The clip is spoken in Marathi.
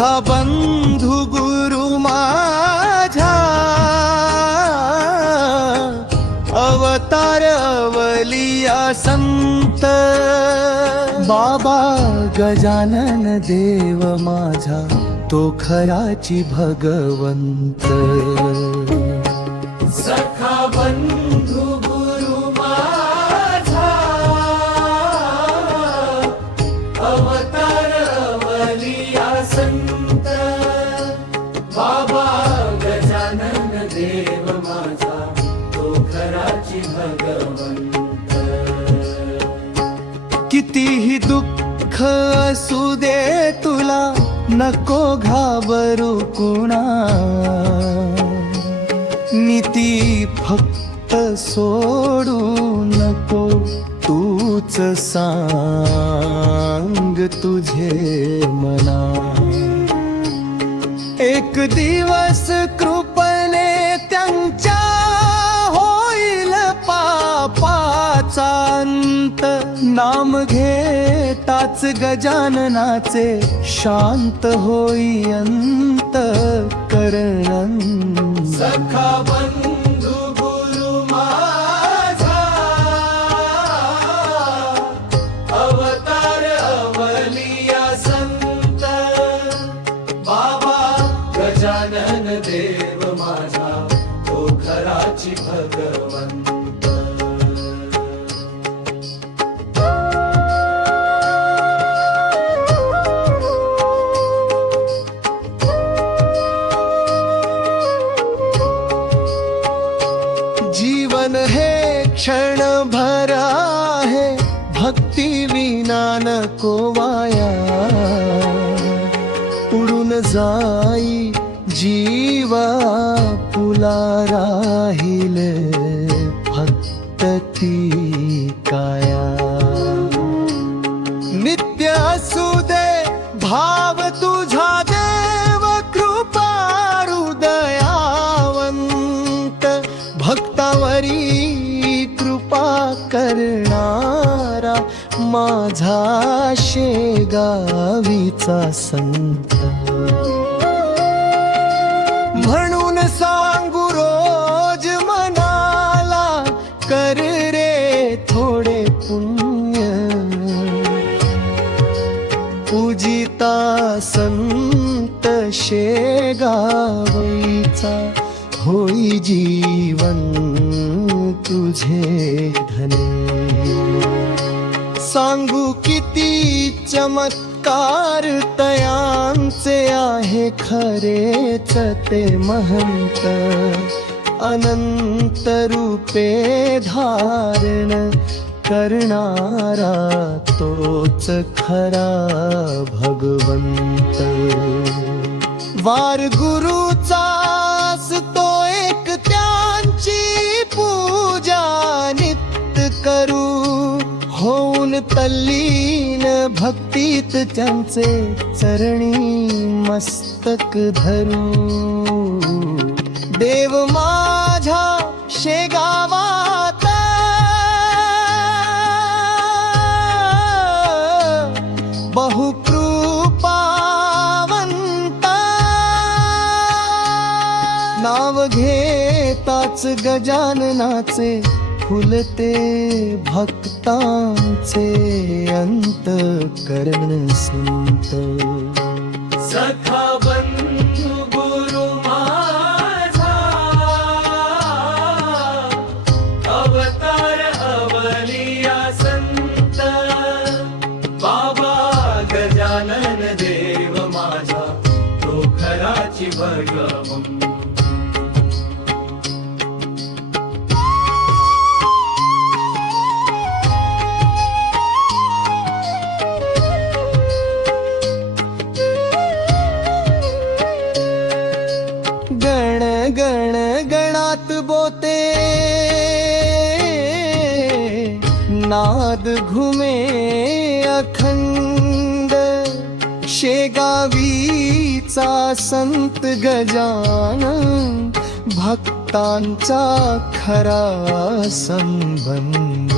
सखा बंधु गुरु माझा अवतार अवलिया संत बाबा गजानन देव माझा तो खराची भगवंत सखा बंधु गुरु माझा अवतार अवलिया संत बाबा गजानन देव माझा तो खराची भगवंत कितीही दुःख असू दे तुला नको घाबरू कुणा नीती फक्त सोडू नको तूच सांग तुझे मना एक दिवस कृपणे त्यांच्या होईल पापाचा अंत नाम घेताच गजाननाचे शांत होई अंत करण सखा बंधु गुरु माझा अवतार अवलिया संत बाबा गजानन देव माझा तो खराची भगवंत जीवन हे क्षण भर आहे भक्ती विना नको वाया उडून जाई जीवा पुला राहील फक्त ती काया नित्य असू दे भाव तुझा देव कृपा हृदयावंत भक्तावरी कृपा करणारा माझा शेगावीचा संत म्हणून सांगू रोज मनाला कर रे थोडे पुण्य पूजिता संत शेगावीचा होई जीवन तुझे धने सांगू किती चमत्कार तयांचे आहे खरेच ते महंत अनंत रूपे धारण करणारा तोच खरा भगवंत वार गुरुचा तो एक त्यांची पूजा नित्य करू होऊन तल्लीन भक्तीत त्यांचे चरणी मस्तक धरू देव माझ्या शेगावात बहुकृपावंत नाव घेताच गजाननाचे फुलते भक्तांचे अंतःकरण संत सखा बंधु गुरु माझा अवतार अवलिया संत बाबा गजानन देव माझा तो खराची भगवंत गण गणात बोते नाद घुमे अखंड शेगावीचा संत गजानन भक्तांचा खरा संबंध